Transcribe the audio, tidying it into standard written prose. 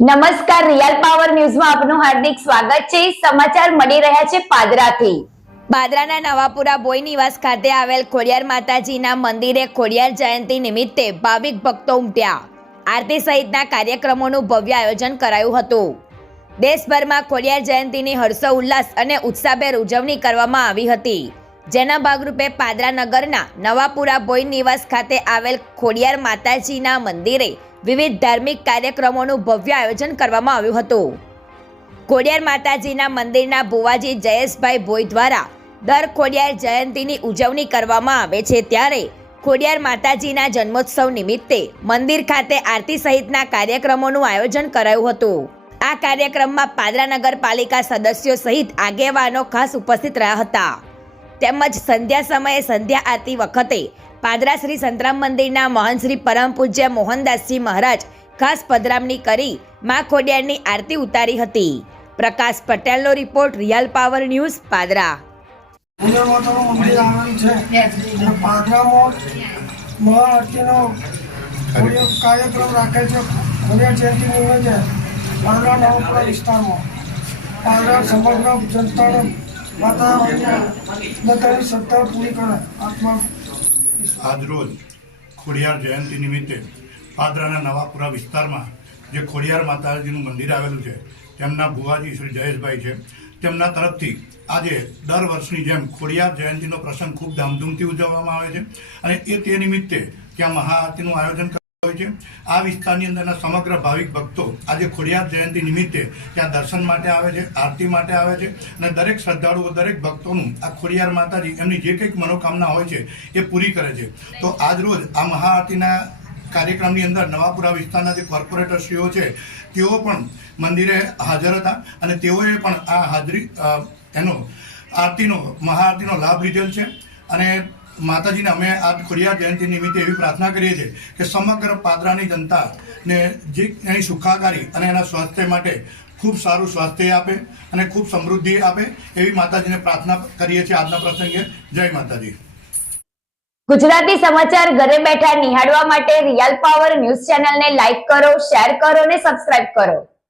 નમસ્કાર, real power ન્યૂઝમાં આપનું હાર્દિક સ્વાગત છે। સમાચાર મળી રહ્યા છે પાદરાથી। પાદરાના નવાપુરા બોય નિવાસ ખાતે આવેલ ખોડિયાર માતાજીના મંદિરે ખોડિયાર જયંતિ નિમિત્તે ભાવિક ભક્તો ઉમટ્યા। આરતી સહિતના કાર્યક્રમોનું ભવ્ય આયોજન કરાયું હતું। દેશભરમાં ખોડિયાર જયંતિની હર્ષોલ્લાસ અને ઉત્સાહભેર ઉજવણી કરવામાં આવી હતી, જેના ભાગરૂપે પાદરા નગરના નવાપુરા બોય નિવાસ ખાતે આવેલ ખોડિયાર માતાજીના મંદિરે વિવિધ ધાર્મિક કાર્યક્રમોનું ભવ્ય આયોજન કરવામાં આવ્યું હતું। ખોડિયાર માતાજીના મંદિરના ભુવાજી જયેશભાઈ ભોઈ દ્વારા દર ખોડિયાર જયંતિની ઉજવણી કરવામાં આવે છે, ત્યારે ખોડિયાર માતાજીના જન્મોત્સવ નિમિત્તે મંદિર ખાતે આરતી સહિતના કાર્યક્રમોનું આયોજન કરાયું હતું। આ કાર્યક્રમમાં પાદરા નગરપાલિકા સદસ્યો સહિત આગેવાનો ખાસ ઉપસ્થિત રહ્યા હતા, તેમજ સંધ્યા સમયે સંધ્યા આરતી વખતે પાદરા શ્રી સંતરામ મંદિરના મહંત શ્રી પરમ પૂજ્ય મોહનદાસજી મહારાજ ખાસ પધરામણી કરી મા ખોડિયારની આરતી ઉતારી હતી। પ્રકાશ પટેલનો report, real power news, Padra. મંદિર આવેલું છે પાદરામાં મહાઆરતીનો કાર્યક્રમ રાખેલ છે। ખોડિયાર જયંતિ નિમિત્તે પાદરા નવાપુરા વિસ્તારમાં પાદરા સમગ્ર જનતાને માતા બધાની શ્રદ્ધા પૂરી કરે આત્મા। આજરોજ ખોડિયાર જયંતિ નિમિત્તે પાદરાના નવાપુરા વિસ્તારમાં જે ખોડિયાર માતાજીનું મંદિર આવેલું છે, તેમના ભુવાજી શ્રી જયેશભાઈ છે, તેમના તરફથી આજે દર વર્ષની જેમ ખોડિયાર જયંતિનો પ્રસંગ ખૂબ ધામધૂમથી ઉજવવામાં આવે છે અને તે નિમિત્તે ત્યાં મહાઆરતીનું આયોજન કરવામાં આવે છે। આ વિસ્તારની અંદરના સમગ્ર ભાવિક ભક્તો આજે ખોડિયાર જયંતિ નિમિત્તે ત્યાં દર્શન માટે આવે છે, આરતી માટે આવે છે અને દરેક શ્રદ્ધાળુઓ, દરેક ભક્તોનું આ ખોડિયાર માતાજી એમની જે કંઈક મનોકામના હોય છે એ પૂરી કરે છે। તો આજરોજ આ મહાઆરતીના કાર્યક્રમની અંદર નવાપુરા વિસ્તારના જે કોર્પોરેટરશ્રીઓ છે તેઓ પણ મંદિરે હાજર હતા અને તેઓએ પણ આ હાજરી મહાઆરતીનો લાભ લીધેલ છે અને માતાજીને અમે આ ખોડિયાર જયંતિ નિમિત્તે એવી પ્રાર્થના કરીએ છીએ કે સમગ્ર પાદરાની જનતાને જે એની સુખાકારી અને એના સ્વાસ્થ્ય માટે ખૂબ સારું સ્વાસ્થ્ય આપે અને ખૂબ સમૃદ્ધિ આપે એવી માતાજીને પ્રાર્થના કરીએ છીએ આજના પ્રસંગે। જય માતાજી। ગુજરાતી સમાચાર ઘરે બેઠા નિહાળવા માટે રિયલ પાવર ન્યૂઝ ચેનલને લાઈક કરો, શેર કરો અને સબસ્ક્રાઇબ કરો।